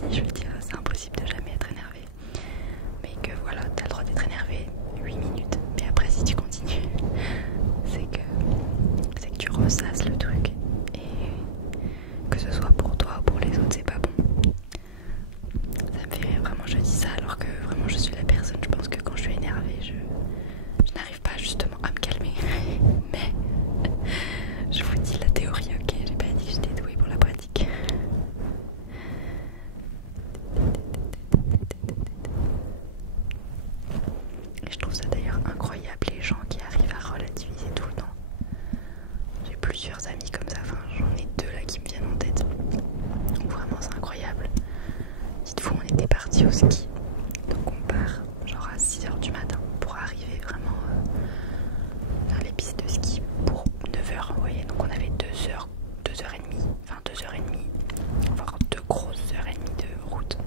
aussi, je veux dire, c'est impossible de jamais être énervé. Mais que voilà, t'as le droit d'être énervé 8 minutes. Mais après, si tu continues, c'est que tu ressasses le truc. Et que ce soit pour toi ou pour les autres, c'est pas bon. Ça me fait rire, vraiment, je dis ça alors que vraiment je suis la personne. Je pense que quand je suis énervée, je n'arrive pas justement à me calmer. Mais je vous dis la théorie, ok, j'ai pas dit que j'étais douée pour la pratique. Et je trouve ça d'ailleurs incroyable, les gens qui arrivent à relativiser tout le temps. J'ai plusieurs amis comme ça, enfin j'en ai deux là qui me viennent en tête. Vraiment c'est incroyable. Dites-vous, on était partis au ski. Donc on part genre à 6h du matin pour arriver vraiment dans les pistes de ski pour 9h. Vous voyez, donc on avait 2h, 2h30, enfin 2h30, voire 2 grosses heures et demie de route.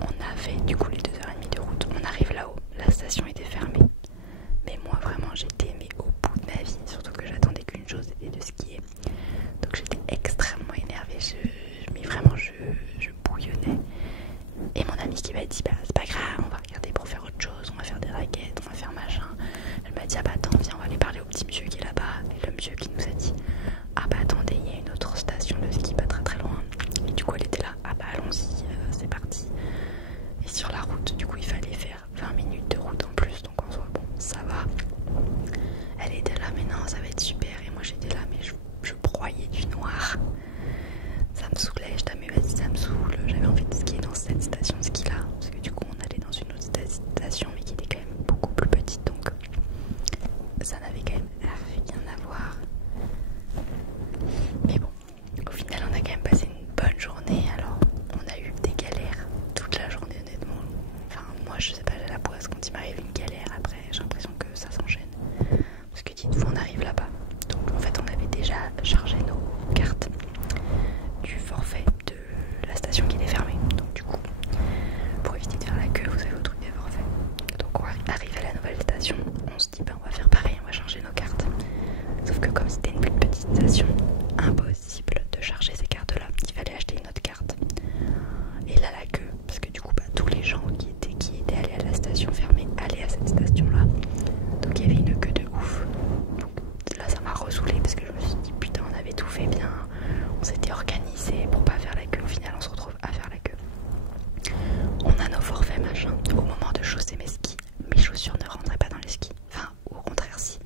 On a fait du coup les 2h30 de route. On arrive là-haut, la station était fermée. Mais moi vraiment j'étais au bout de ma vie, surtout que j'attendais qu'une chose, c'était de skier. Donc j'étais extrêmement énervée, mais vraiment je bouillonnais. Et mon amie qui m'a dit bah c'est pas grave, on va regarder pour faire autre chose, on va faire des raquettes, on va faire machin. Elle m'a dit ah bah attends viens on va aller parler au petit monsieur qui est là-bas. Et le monsieur qui nous a dit ah bah attendez il y a une autre station de ski pas très très loin. Et du coup elle était là, ah bah allons-y, c'est parti. Et sur la route du coup il fallait faire 20 minutes de route en plus, donc en soi bon ça va. Elle était là mais non ça va être super, et moi j'étais là mais je broyais du noir. Ça me saoulait, je disais mais vas-y ça me saoule, j'avais envie de skier dans cette station de ski là, parce que du coup on allait dans une autre station mais qui était quand même beaucoup plus petite, donc ça n'avait quand même rien à voir. Mais bon, au final on a quand même passé une bonne journée. Alors on a eu des galères toute la journée honnêtement. Enfin moi je sais pas, j'ai la poisse quand il m'arrive une galère, après j'ai l'impression que ça s'enchaîne. Parce que dites-vous on arrive là-bas, donc en fait on avait déjà chargé nos cartes du forfait de la station qui était fermée. Donc du coup, pour éviter de faire la queue, vous avez au truc des forfaits. Donc on arrive à la nouvelle station, on se dit bah on va faire pareil, on va charger nos cartes. Sauf que comme c'était une plus petite station, impossible de charger ces cartes là, il fallait acheter une autre carte. Et là la queue, parce que du coup bah, tous les gens qui étaient allés à la station fermée allaient à cette station là. Donc il y avait une queue de ouf. Donc là ça m'a ressoulée parce que je me suis dit putain on avait tout fait bien, on s'était organisé pour pas faire la queue, au final on se retrouve à faire la queue. On a nos forfaits machin, au moment de chausser mes skis, mes chaussures ne rentraient pas dans les skis, enfin au contraire si,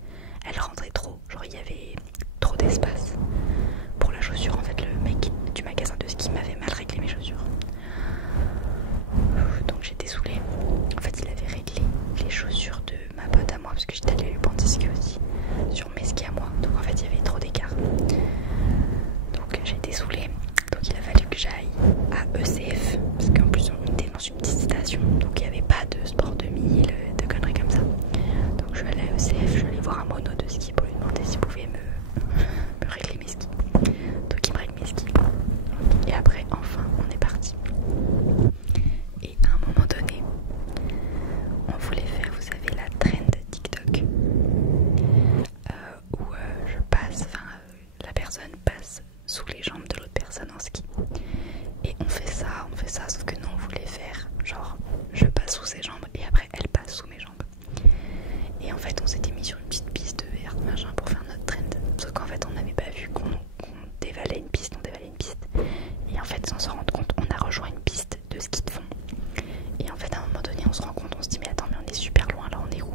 elles rentraient trop, genre il y avait trop d'espace pour la chaussure. En fait le mec du magasin de ski m'avait mal réglé mes chaussures, donc j'étais saoulée. En fait il avait réglé les chaussures de ma pote à moi, parce que j'étais allée lui prendre des skis aussi, sur mes skis à moi, donc en fait il y avait trop d'écart. Donc j'ai été saoulée, donc il a fallu que j'aille à ECF, parce qu'en plus on était dans une petite station, donc il n'y avait pas de sport de mille, de conneries comme ça. Donc je suis allée à ECF, je suis allée voir un mono de ski pour lui demander s'il pouvait me régler mes skis. Donc il me règle mes skis. Et après enfin on est parti. Et à un moment donné, on voulait faire, vous savez, la trend TikTok, où je passe, enfin la personne passe sous les jambes de l'autre personne en ski. Et on fait ça, sauf que nous on voulait faire genre je passe sous ses jambes et après elle passe sous mes jambes. Et en fait on s'était mis sur une petite piste de vert machin pour faire notre trend. Sauf qu'en fait on n'avait pas vu qu'on dévalait une piste, Et en fait sans se rendre compte on a rejoint une piste de ski de fond. Et en fait à un moment donné on se rend compte, on se dit mais attends mais on est super loin là, on est où?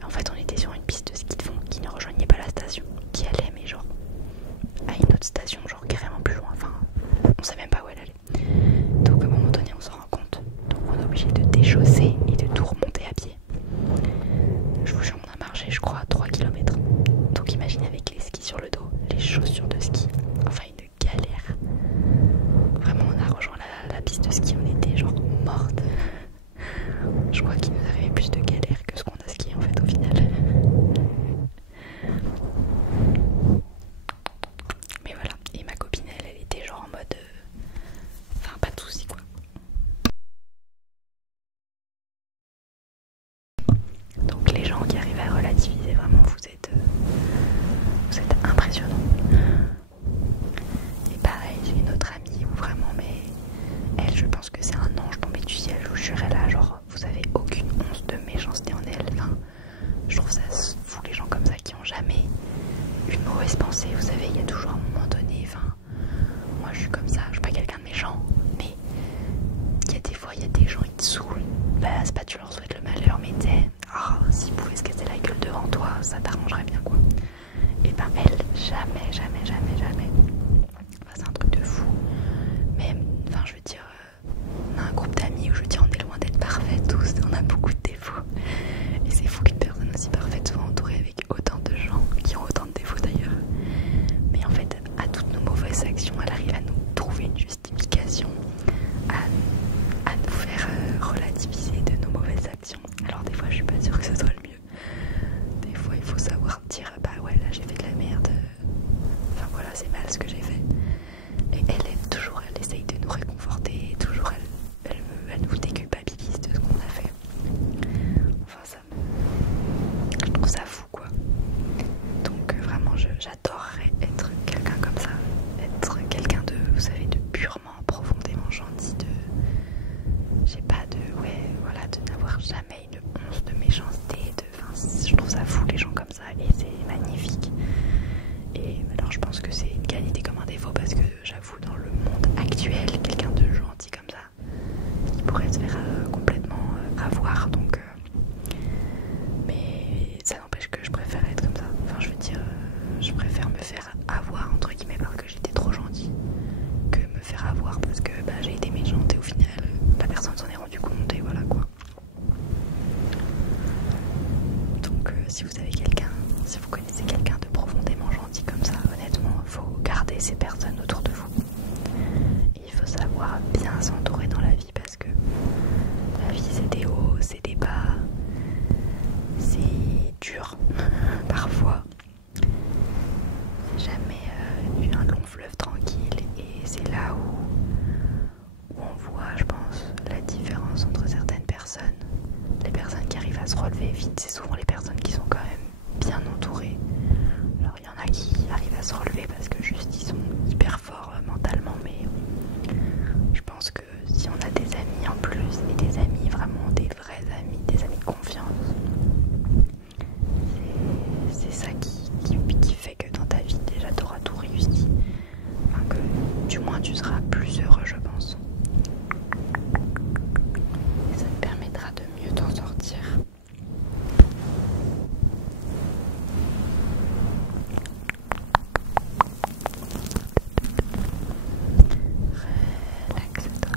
Et en fait on était sur une piste de ski de fond qui ne rejoignait pas la station, qui allait mais genre à une autre station genre carrément plus loin, enfin on sait même pas où elle allait. Donc à un moment donné te saoulent, bah c'est pas tu leur souhaites le malheur, mais t'es s'ils pouvaient se casser la gueule devant toi, ça t'arrangerait bien quoi. Et ben elle, jamais. Enfin, c'est un truc de fou. Mais enfin je veux dire, on a un groupe d'amis où je veux dire on est loin d'être parfaits tous, on a beaucoup de défauts. Et c'est fou qu'une personne aussi parfaite soit entourée avec autant de gens qui ont autant de défauts d'ailleurs. Mais en fait, à toutes nos mauvaises actions, elle arrive à nous trouver une justification, à nous faire relativiser de nos mauvaises actions. Alors des fois je suis pas sûre que ce soit le mieux. Des fois il faut savoir dire bah ouais là j'ai fait de la merde, enfin voilà c'est mal ce que j'ai fait. Et elle essaye de nous réconforter, toujours elle nous déculpabilise de ce qu'on a fait. Enfin je trouve ça fou quoi. Donc vraiment j'adorerais être quelqu'un comme ça, être quelqu'un de, vous savez, de purement, profondément gentil, de, je sais pas, de, ouais, voilà, de n'avoir jamais une once de méchanceté, je trouve ça fou les gens comme ça et c'est magnifique. Et alors je pense que c'est une qualité comme un défaut parce que j'avoue dans le monde actuel, quelqu'un de gentil comme ça, il pourrait se faire complètement avoir donc... mais ça n'empêche que je préfère être comme ça. Enfin je veux dire, je préfère me faire avoir entre guillemets parce que j'étais trop gentille que me faire avoir parce que bah, j'ai été méchante et au final la personne s'en est rendue compte et voilà quoi. Donc si vous avez quelqu'un, si vous connaissez quelqu'un de profondément gentil comme ça, honnêtement il faut garder ces personnes autour de vous. Et il faut savoir bien s'entourer dans la vie parce que la vie c'est des hauts, c'est des bas, c'est dur parfois. J'ai jamais eu un long fleuve tranquille et c'est là où on voit, je pense, la différence entre certaines personnes. Les personnes qui arrivent à se relever vite, c'est souvent les personnes qui sont quand même bien entourées. Alors il y en a qui arrivent à se relever parce que juste ils sont hyper forts mentalement, mais je pense que si on a des amis en plus et des amis vraiment des vrais amis, des amis de confiance, c'est ça qui fait que dans ta vie déjà tu auras tout réussi, enfin que du moins tu seras plus heureux je pense et ça te permettra de mieux t'en sortir. Relaxe-toi.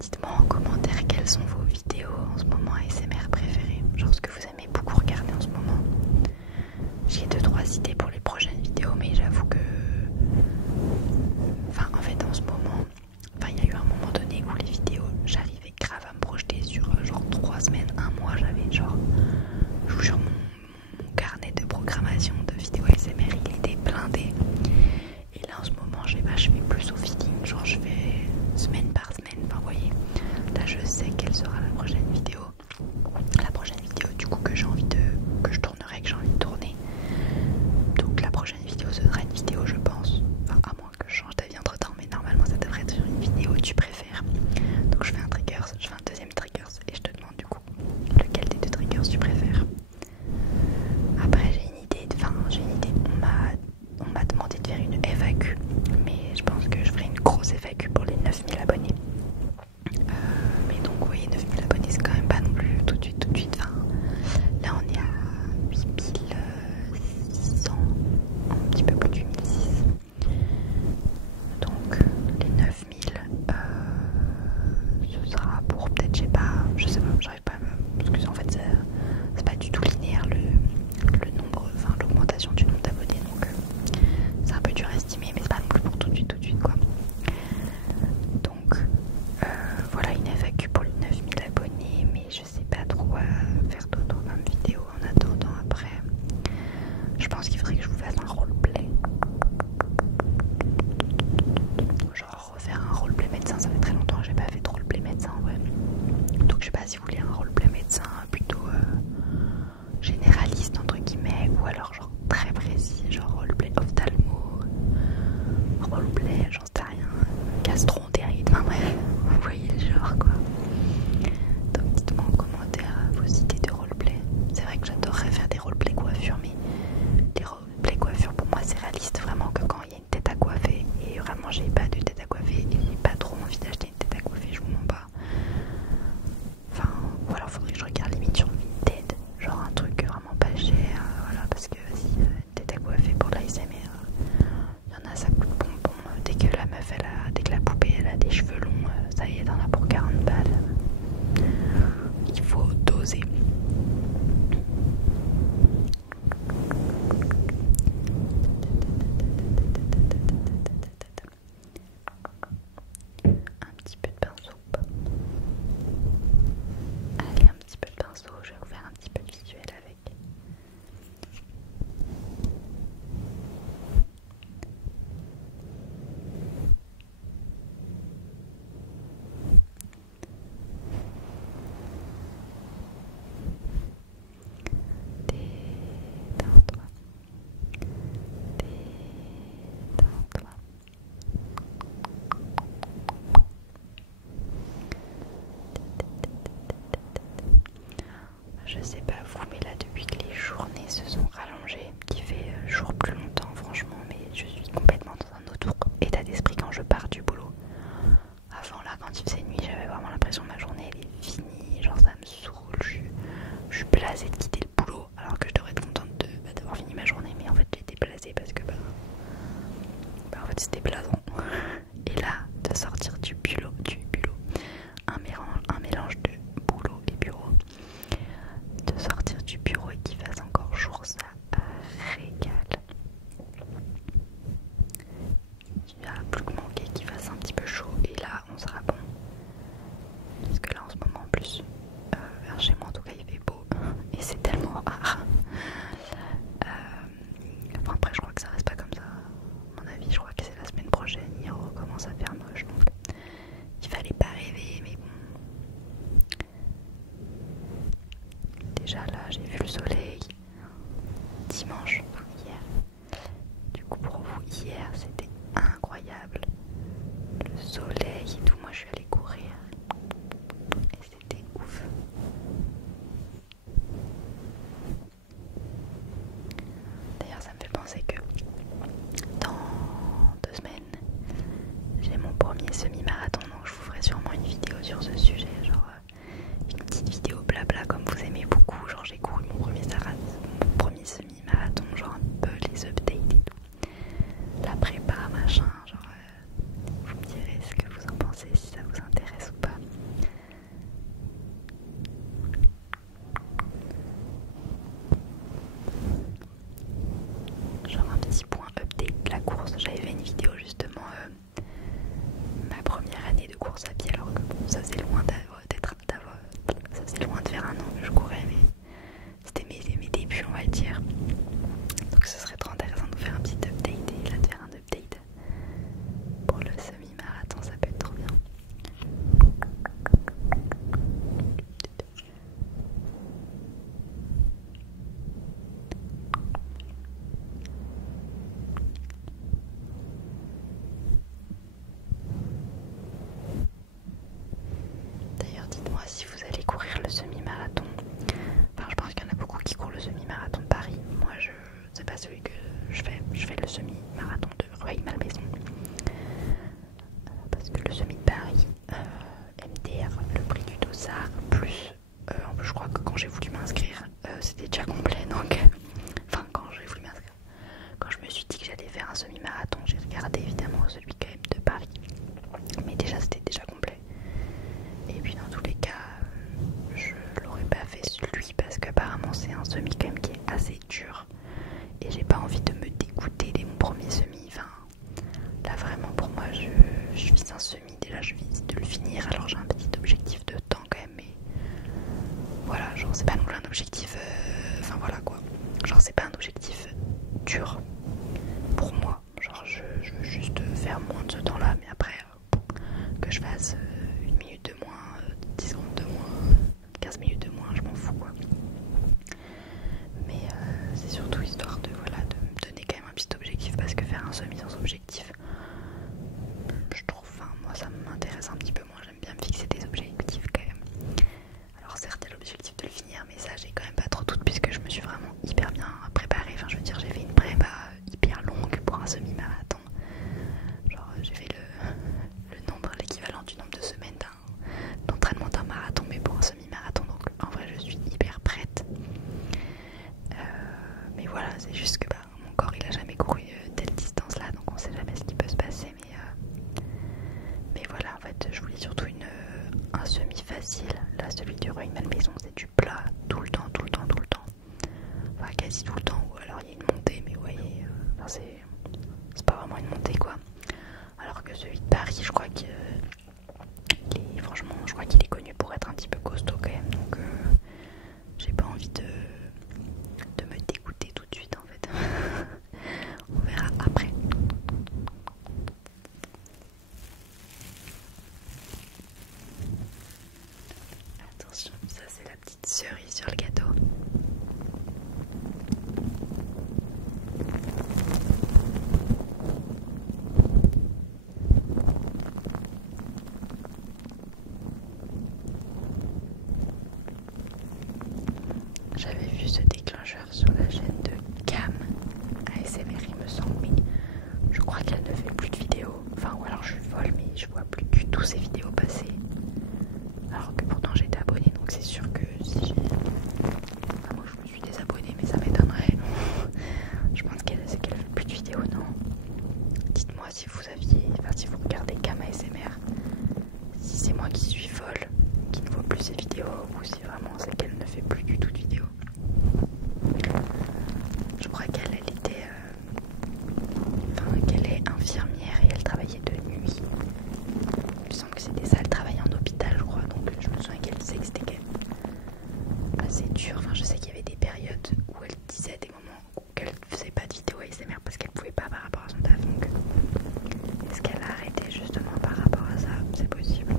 Dites-moi en commentaire quelles sont vos vidéos en ce moment ASMR préférées, genre ce que vous aimez beaucoup regarder en ce moment. J'ai 2-3 idées pour les prochaines vidéos, mais j'avoue que... Enfin en fait en ce moment, il y a eu un moment donné où les vidéos, j'arrivais grave à me projeter sur genre 3 semaines, 1 mois, j'avais genre... Je vous jure mon carnet de programmation de vidéos ASMR il était blindé. Et là en ce moment je fais plus au feeling, genre je fais semaine par semaine, enfin vous voyez. Là je sais quelle sera la prochaine vidéo. La prochaine vidéo du coup que j'ai envie de tourner. Donc la prochaine vidéo ce sera une vidéo je pense. Enfin à moins que je change d'avis entre temps, mais normalement ça devrait être une vidéo tu préfères. Donc je fais un triggers, je fais un deuxième triggers et je te demande du coup lequel des 2 triggers tu préfères. Après j'ai une idée, on m'a demandé de faire une FAQ, mais je pense que je ferai une grosse FAQ pour les 9000 abonnés. Mais donc vous voyez 9000 abonnés c'est quand même si vous voulez un roleplay médecin plutôt généraliste entre guillemets, ou alors genre très précis, genre roleplay ophtalmo, roleplay j'en sais rien, gastro-entérite, enfin bref, vous voyez le genre quoi. Donc dites-moi en commentaire vos idées de roleplay. C'est vrai que j'adorerais faire des roleplay coiffure, mais des roleplay coiffure pour moi c'est réaliste vraiment que quand il y a une tête à coiffer, et vraiment j'ai pas de tête à coiffer et j'ai pas trop envie d'acheter une tête à coiffer, je vous mens pas. Enfin voilà, faudrait que je regarde limite sur Vinted, genre un truc vraiment pas cher, voilà, parce que si une tête à coiffer pour de l'ASMR, il y en a ça coûte bonbon, dès que la meuf dès que la poupée elle a des cheveux longs, ça y est, t'en as pour 40 balles. Il faut doser. Un petit peu de pinceau. Allez, un petit peu de pinceau, je vais vous faire un petit peu de visuel avec. Détends-toi. Détends-toi. Je sais pas vous, mais là depuis que les journées se sont rallongées, qui fait jour plus longtemps franchement, mais je suis complètement dans un autre état d'esprit quand je pars du boulot. Avant là, quand il faisait nuit, j'avais vraiment l'impression que ma journée elle est finie, genre ça me saoule, je suis blasée de quitter le boulot alors que je devrais être contente d'avoir fini ma journée, mais en fait j'étais blasée parce que en fait c'était blasant. Et là, de sortir du bulot, un mélange de boulot et bureau, de sortir du bureau et qu'il fasse encore jour, ça régale. Il a plus que manqué qu'il fasse un petit peu chaud et là on sera bon. Parce que là en ce moment en plus, vers chez moi en tout cas il fait beau et c'est tellement rare. Enfin après je crois que ça reste pas comme ça. À mon avis je crois que c'est la semaine prochaine, il recommence à faire moche, donc il fallait pas rêver, mais bon. Déjà là j'ai vu le soleil dimanche, enfin hier. Du coup pour vous hier c'était incroyable. Le soleil et tout, moi je suis allée courir et c'était ouf. D'ailleurs ça me fait penser que dans 2 semaines j'ai mon premier semi-marathon, donc je vous ferai sûrement une vidéo sur ce sujet, genre une petite vidéo blabla comme vous aimez beaucoup, genre j'ai couru mon premier semi-marathon, genre un peu les updates et tout, la prépa machin, genre vous me direz ce que vous en pensez, si ça vous intéresse ou pas. Genre un petit point update de la course, j'avais fait une vidéo justement ma première année de course à pied, alors que bon, ça faisait loin de faire 1 an que je courais, mais c'était mes débuts on va dire. Donc ce serait trop intéressant de vous faire un petit update et là de faire un update pour le semi-marathon, ça peut être trop bien. D'ailleurs dites-moi si vous allez courir le semi-marathon. Enfin je pense qu'il y en a beaucoup qui courent le semi-marathon de Paris. Moi c'est pas celui que je fais le semi-marathon de Rueil-Malmaison. Parce que le semi de Paris, MDR, le prix du dossard, plus je crois que quand j'ai voulu m'inscrire c'était déjà complet, donc enfin quand j'ai voulu m'inscrire, quand je me suis dit que j'allais faire un semi-marathon, j'ai regardé évidemment celui quand même de Paris, mais déjà c'était déjà complet. Et puis dans tous les cas je l'aurais pas fait celui parce qu'apparemment c'est un semi quand même qui est assez dur et j'ai pas envie de me dégoûter dès mon premier semi. Enfin là vraiment pour moi je vise un semi, déjà je vise de le finir, alors j'ai un petit objectif de temps quand même, mais voilà, genre c'est pas non plus un objectif enfin voilà quoi, genre c'est pas un objectif dur pour moi, genre je veux juste faire moins de ce temps là, mais après que je fasse 1 minute de moins, 10 secondes de moins, c'est la petite cerise sur le gâteau. J'avais vu ce déclencheur sur la chaîne de Cam ASMR il me semble, mais je crois qu'elle ne fait plus de vidéos. Enfin, ou alors je suis folle, mais je vois plus du tout ses vidéos passer. Alors que pourtant j'étais abonnée, donc c'est sûr que si j'ai... Enfin, moi je me suis désabonnée, mais ça m'étonnerait. Je pense qu'elle fait plus de vidéos, non? Dites-moi si vous aviez... Enfin, si vous regardez Cam ASMR, si c'est moi qui suis folle, qui ne vois plus ses vidéos, ou si vraiment c'est qu'elle ne fait plus du tout de vidéos. Je crois qu'elle était... Enfin, qu'elle est infirmière et elle travaillait de nuit. Il me semble que c'était ça, elle travaillait en hôpital, je crois. Donc je me souviens qu'elle disait que c'était quand même assez dur. Enfin, je sais qu'il y avait des périodes où elle disait des moments où qu'elle faisait pas de vidéo ASMR parce qu'elle pouvait pas par rapport à son taf. Donc est-ce qu'elle a arrêté justement par rapport à ça? C'est possible.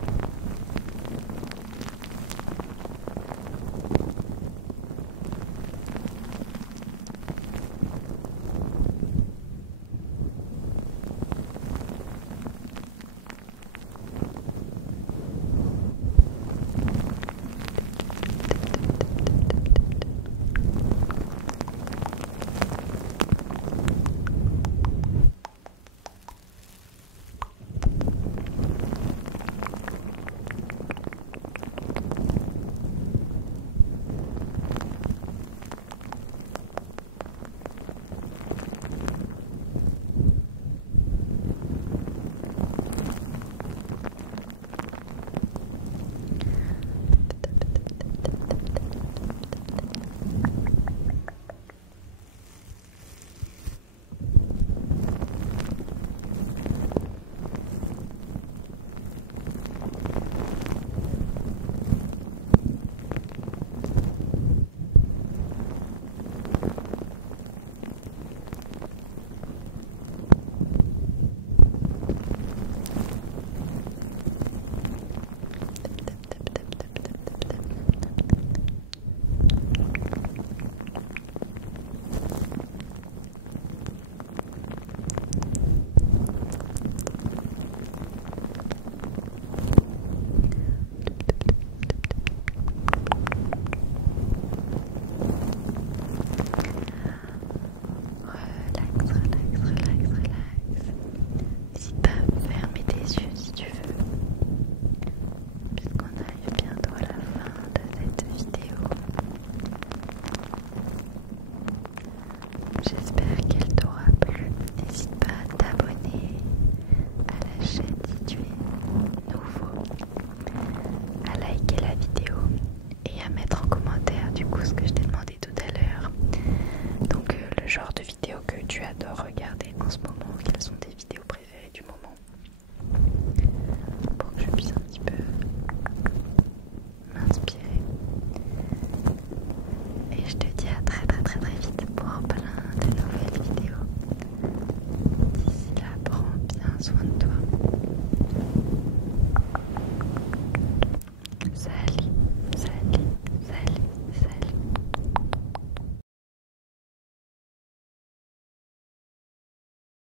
Soin de